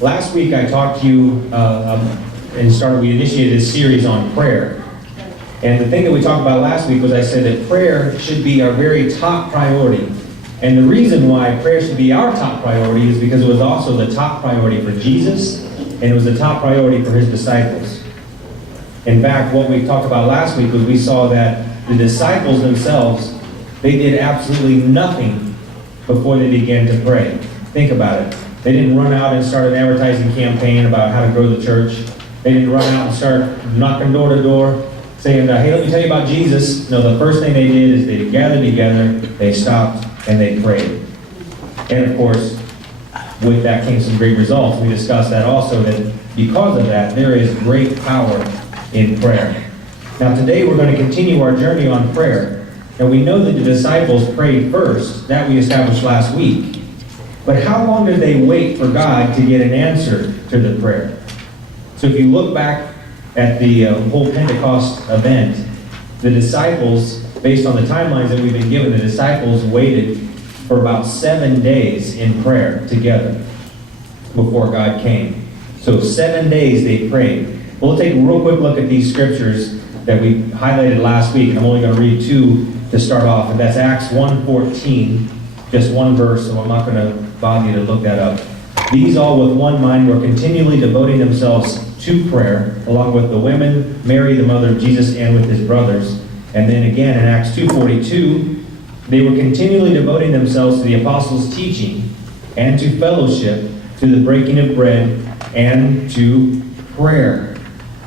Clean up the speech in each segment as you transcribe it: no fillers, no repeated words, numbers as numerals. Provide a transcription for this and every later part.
Last week I talked to you we initiated a series on prayer. And the thing that we talked about last week was I said that prayer should be our very top priority. And the reason why prayer should be our top priority is because it was also the top priority for Jesus, and it was the top priority for his disciples. In fact, what we talked about last week was we saw that the disciples themselves, they did absolutely nothing before they began to pray. Think about it. They didn't run out and start an advertising campaign about how to grow the church. They didn't run out and start knocking door to door, saying, hey, let me tell you about Jesus. No, the first thing they did is they gathered together, they stopped, and they prayed. And of course, with that came some great results. We discussed that also, that because of that, there is great power in prayer. Now today we're going to continue our journey on prayer. And we know that the disciples prayed first. That we established last week. But how long did they wait for God to get an answer to the prayer? So if you look back at the whole Pentecost event, the disciples, based on the timelines that we've been given, the disciples waited for about 7 days in prayer together before God came. So 7 days they prayed. We'll take a real quick look at these scriptures that we highlighted last week, and I'm only going to read two to start off, and that's Acts 1:14, just one verse, so I'm not going to bother you to look that up. These all with one mind were continually devoting themselves to prayer, along with the women, Mary the mother of Jesus, and with his brothers. And then again in Acts 2:42, they were continually devoting themselves to the apostles' teaching and to fellowship, to the breaking of bread, and to prayer.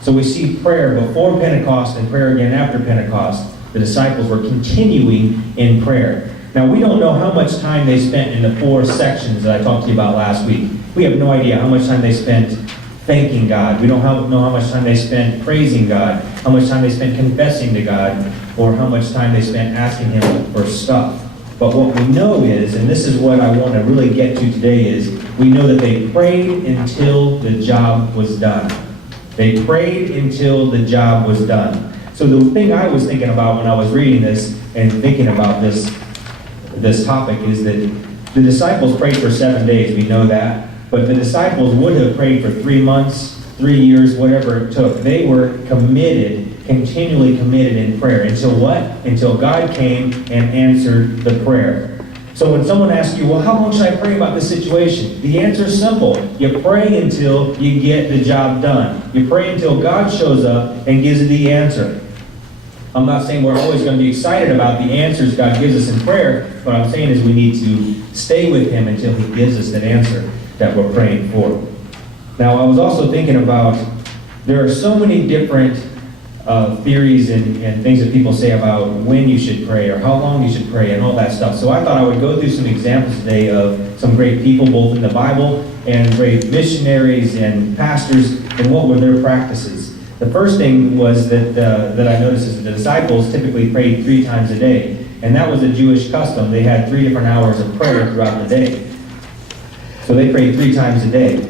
So we see prayer before Pentecost and prayer again after Pentecost. The disciples were continuing in prayer. Now, we don't know how much time they spent in the 4 sections that I talked to you about last week. We have no idea how much time they spent thanking God. We don't know how much time they spent praising God, how much time they spent confessing to God, or how much time they spent asking him for stuff. But what we know is, and this is what I want to really get to today, is we know that they prayed until the job was done. They prayed until the job was done. So the thing I was thinking about when I was reading this and thinking about this topic is that the disciples prayed for 7 days, we know that, but the disciples would have prayed for 3 months, 3 years, whatever it took. They were committed, continually committed in prayer. Until what? Until God came and answered the prayer. So when someone asks you, well, how long should I pray about this situation? The answer is simple. You pray until you get the job done. You pray until God shows up and gives you the answer. I'm not saying we're always going to be excited about the answers God gives us in prayer. What I'm saying is we need to stay with him until he gives us that answer that we're praying for. Now, I was also thinking about, there are so many different theories and things that people say about when you should pray or how long you should pray and all that stuff. So I thought I would go through some examples today of some great people, both in the Bible and great missionaries and pastors, and what were their practices. The first thing was that I noticed is that the disciples typically prayed 3 times a day. And that was a Jewish custom. They had 3 different hours of prayer throughout the day. So they prayed 3 times a day.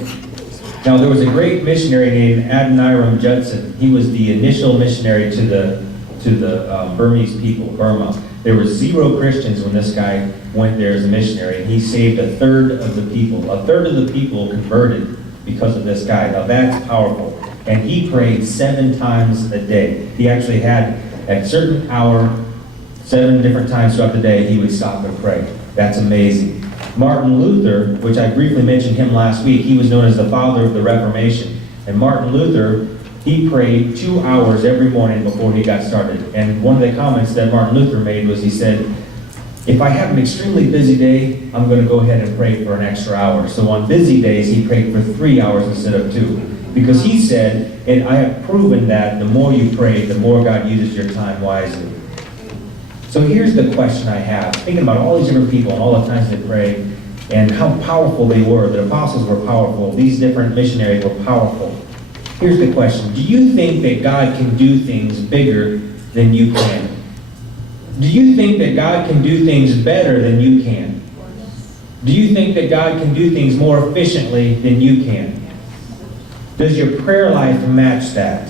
Now there was a great missionary named Adoniram Judson. He was the initial missionary to the Burmese people, Burma. There were 0 Christians when this guy went there as a missionary, and he saved 1/3 of the people. 1/3 of the people converted because of this guy. Now that's powerful. And he prayed 7 times a day. He actually had, at a certain hour, 7 different times throughout the day, he would stop and pray. That's amazing. Martin Luther, which I briefly mentioned him last week, he was known as the father of the Reformation. And Martin Luther, he prayed 2 hours every morning before he got started. And one of the comments that Martin Luther made was, he said, if I have an extremely busy day, I'm going to go ahead and pray for an extra hour. So on busy days, he prayed for 3 hours instead of 2. Because he said, and I have proven that the more you pray, the more God uses your time wisely. So here's the question I have. Thinking about all these different people and all the times they prayed and how powerful they were. The apostles were powerful. These different missionaries were powerful. Here's the question. Do you think that God can do things bigger than you can? Do you think that God can do things better than you can? Do you think that God can do things more efficiently than you can? Does your prayer life match that?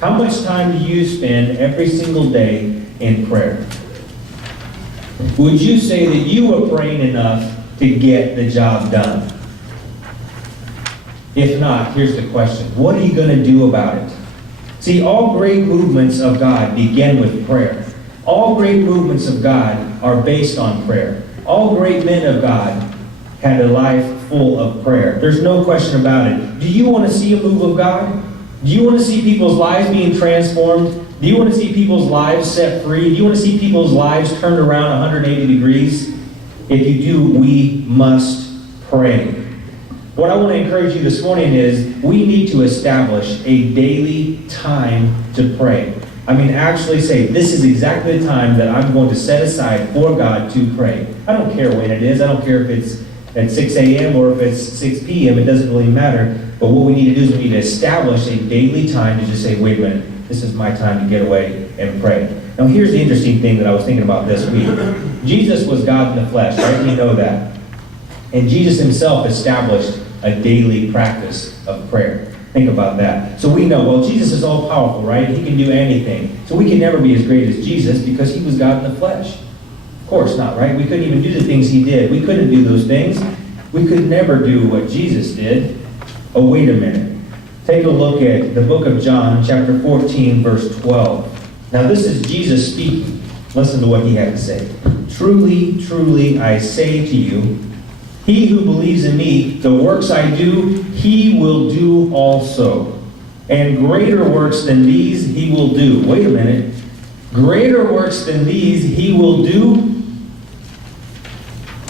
How much time do you spend every single day in prayer? Would you say that you were praying enough to get the job done? If not, here's the question. What are you going to do about it? See, all great movements of God begin with prayer. All great movements of God are based on prayer. All great men of God had a life full of prayer. There's no question about it. Do you want to see a move of God? Do you want to see people's lives being transformed? Do you want to see people's lives set free? Do you want to see people's lives turned around 180 degrees? If you do, we must pray. What I want to encourage you this morning is we need to establish a daily time to pray. I mean, actually say, this is exactly the time that I'm going to set aside for God to pray. I don't care when it is. I don't care if it's at 6 a.m. or if it's 6 p.m. It doesn't really matter. But what we need to do is we need to establish a daily time to just say, wait a minute, this is my time to get away and pray. Now, here's the interesting thing that I was thinking about this week. Jesus was God in the flesh, right? We know that. And Jesus himself established a daily practice of prayer. Think about that. So we know, well, Jesus is all powerful, right? He can do anything. So we can never be as great as Jesus because he was God in the flesh. Of course not, right? We couldn't even do the things he did. We couldn't do those things. We could never do what Jesus did. Oh, wait a minute. Take a look at the book of John, chapter 14, verse 12. Now, this is Jesus speaking. Listen to what he had to say. Truly, truly, I say to you, he who believes in me, the works I do, he will do also. And greater works than these he will do. Wait a minute. Greater works than these he will do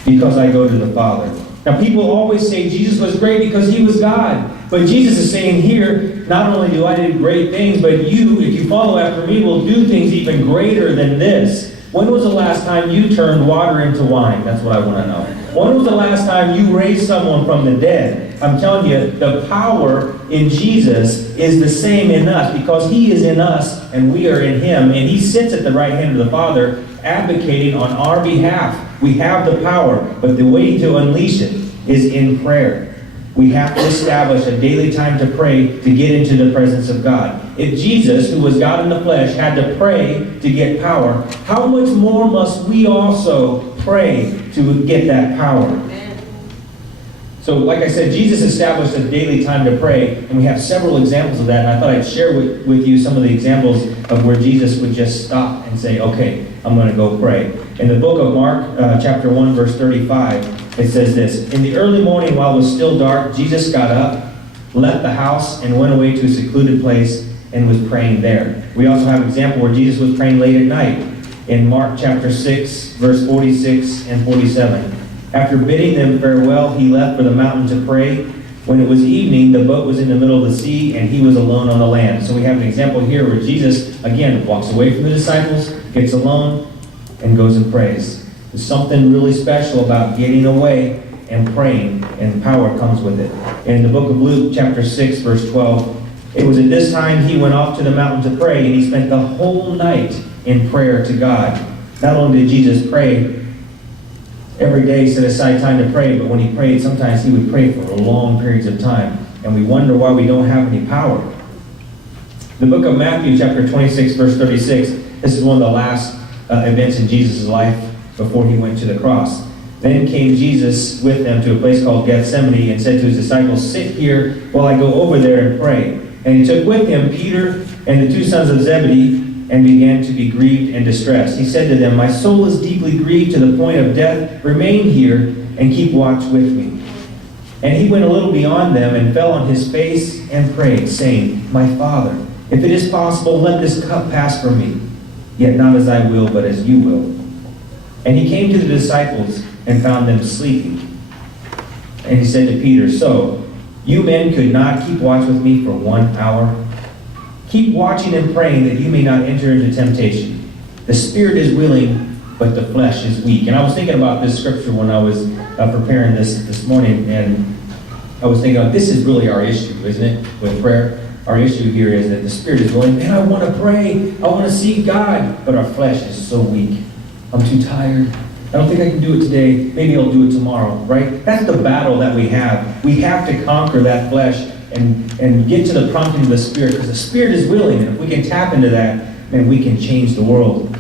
because I go to the Father. Now, people always say Jesus was great because he was God. But Jesus is saying here, not only do I do great things, but you, if you follow after me, will do things even greater than this. When was the last time you turned water into wine? That's what I want to know. When was the last time you raised someone from the dead? I'm telling you, the power in Jesus is the same in us because he is in us and we are in him. And he sits at the right hand of the Father advocating on our behalf. We have the power, but the way to unleash it is in prayer. We have to establish a daily time to pray to get into the presence of God. If Jesus, who was God in the flesh, had to pray to get power, how much more must we also pray to get that power? So, like I said, Jesus established a daily time to pray, and we have several examples of that, and I thought I'd share with you some of the examples of where Jesus would just stop and say, okay, I'm going to go pray. In the book of Mark, chapter 1, verse 35, it says this, in the early morning while it was still dark, Jesus got up, left the house, and went away to a secluded place and was praying there. We also have an example where Jesus was praying late at night in Mark chapter 6, verse 46 and 47. After bidding them farewell, he left for the mountain to pray. When it was evening, the boat was in the middle of the sea, and he was alone on the land. So we have an example here where Jesus, again, walks away from the disciples, gets alone, and goes and prays. There's something really special about getting away and praying, and power comes with it. In the book of Luke, chapter 6, verse 12, it was at this time he went off to the mountain to pray, and he spent the whole night in prayer to God. Not only did Jesus pray every day, set aside time to pray, but when he prayed, sometimes he would pray for long periods of time, and we wonder why we don't have any power. The book of Matthew, chapter 26, verse 36, this is one of the last events in Jesus' life before he went to the cross. Then came Jesus with them to a place called Gethsemane and said to his disciples, sit here while I go over there and pray. And he took with him Peter and the two sons of Zebedee and began to be grieved and distressed. He said to them, my soul is deeply grieved to the point of death. Remain here and keep watch with me. And he went a little beyond them and fell on his face and prayed, saying, my Father, if it is possible, let this cup pass from me. Yet not as I will, but as you will. And he came to the disciples and found them sleeping. And he said to Peter, so, you men could not keep watch with me for 1 hour? Keep watching and praying that you may not enter into temptation. The spirit is willing, but the flesh is weak. And I was thinking about this scripture when I was preparing this morning, and I was thinking, this is really our issue, isn't it, with prayer? Our issue here is that the spirit is willing. Man, I want to pray. I want to seek God. But our flesh is so weak. I'm too tired. I don't think I can do it today. Maybe I'll do it tomorrow, right? That's the battle that we have. We have to conquer that flesh and get to the prompting of the Spirit, because the Spirit is willing, and if we can tap into that, then we can change the world.